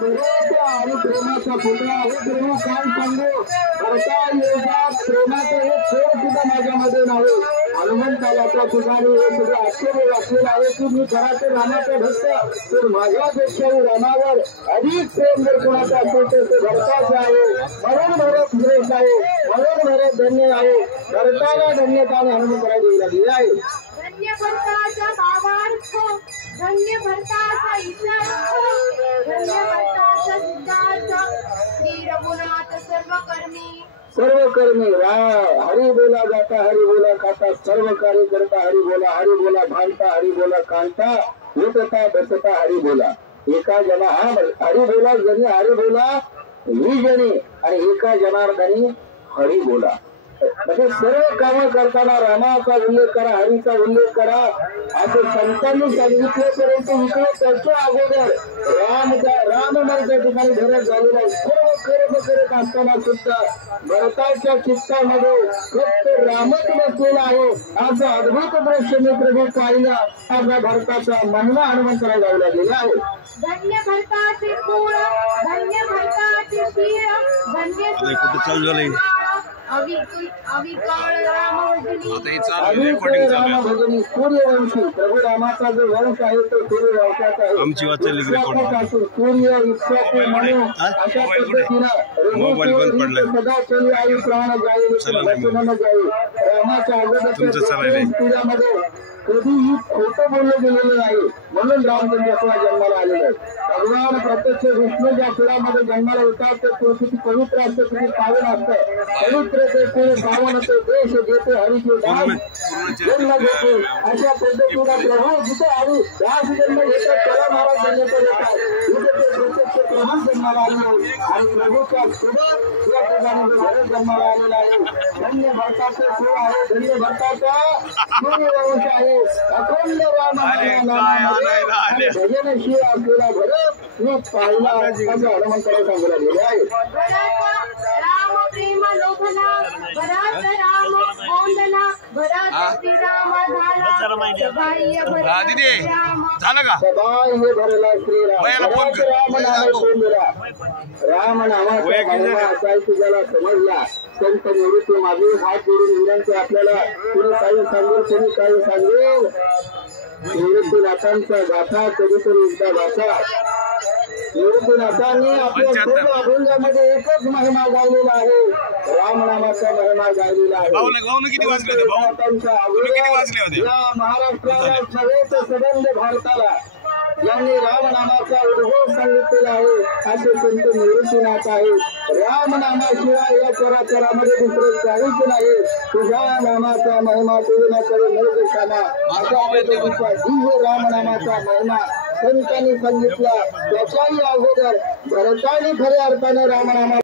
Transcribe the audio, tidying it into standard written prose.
आणि प्रेमाचा पुतळा हे प्रेम काय सांगू भरता युगात प्रेमाचं हे खेळ सुद्धा माझ्यामध्ये नाही। हनुमंताला त्या ठिकाणी हे सगळं आश्चर्य वाटलेलं आहे की मी घराचं रामाचा भक्त तर माझ्यापेक्षाही रामावर अधिक प्रेम जर कोणाचा असेल तर ते भरताचे आहे। म्हणून भरत श्रेष्ठ आहे, म्हणून भरत धन्य आहे, भरताला धन्यताने हनुमंताला देऊ लागले आहे। धन्य भरताचा भावार्थ, धन्य भरताचा इच्छार्थ, धन्य भरताचा सिद्धार्थ, श्री रघुनाथ सर्व कर्मी हरि बोला जाता हरि बोला खाता, सर्व कार्य करता हरि बोला भांडता हरि बोला कांता, उठता बसता हरि बोला। एका जना हरि बोला जनी हरि बोला जनी आणि एका जनार्दनी हरि बोला। म्हणजे सर्व काम करताना रामाचा उल्लेख करा, हरीचा उल्लेख करा असे संतांनी सांगितले। परंतु इकडे त्याच्या अगोदर राम त्या ठिकाणी भरत झालेला आहे। सर्व कर्म करत असताना सुद्धा भरताच्या चित्तामध्ये फक्त रामच बसलेला आहे। असं अद्भुत दृश्य मी प्रभू पाहिला। असा भरताचा महिमा हनुमंताला गावला गेला आहे। धन्य भरताचे कुळ, धन्य भरताचे शीळ, धन्य अविकाळ रामभजनी सूर्यवंशी प्रभू रामाचा जो वंश आहे तो सूर्यवंशाचा आहे। आमची वाचली सूर्य इच्छाचे म्हणून अशा पद्धतीनं सदा चली आई प्राण जाई रामाच्या अगोदर कधीही खोटं बोललं गेलेलं नाही। म्हणून रामचंद्र जन्माला आलेलं आहे। भगवान प्रत्यक्ष विष्णू ज्या कुळामध्ये जन्माला येतात ते कुळ किती पवित्र असतं, किती पावन असतं। पवित्र ते कुळ पावन ते देश घेते हरीचे जन्म घेते। अशा पद्धतीनं प्रभू जिथे हरी दास जन्म घेतात त्याला महाराज जन्म देतात। तिथे ते प्रत्यक्ष प्रभू जन्माला आले आणि प्रभूच्या पुढे या ठिकाणी भरत जन्माला आलेला आहे। धन्य भरताचे कुळ आहे, धन्य भरताचा सूर्यवंश आहे। अखंड रामामध्ये भजनशील असलेला भरत मी पाहिला असं हनुमंताला सांगायला गेले आहे। राम प्रेम लोभना, भरत राम वंदना, भरत श्रीराम झालं का सबाह्य भरला श्रीराम राम नामाचा महिमा असायची ज्याला समजला संत निवृत्ती मागे हात जोडून विनंती आपल्याला कुणी काही सांगेल कुणी काही सांगेल निवृत्तीनाथांचा गाथा कधीतरी एकदा गाथा। निवृत्तीनाथांनी आपल्या सर्व अभंगामध्ये एकच महिमा गायलेला आहे, रामनामाचा महिमा गायलेला आहे। या महाराष्ट्राला नव्हे तर सबंध भारताला यांनी रामनामाचा उद्भव सांगितलेला आहे असे संत निवृत्तीनाथ आहे। रामनामाशिवाय या चराचरामध्ये दुसरे काहीच नाही। तुझ्या नामाचा महिमा तुझे न करे निर्देशाना अशा पद्धतीचा दिव्य रामनामाचा महिमा संतांनी सांगितला। त्याच्याही अगोदर भरताने खऱ्या अर्थाने रामनामा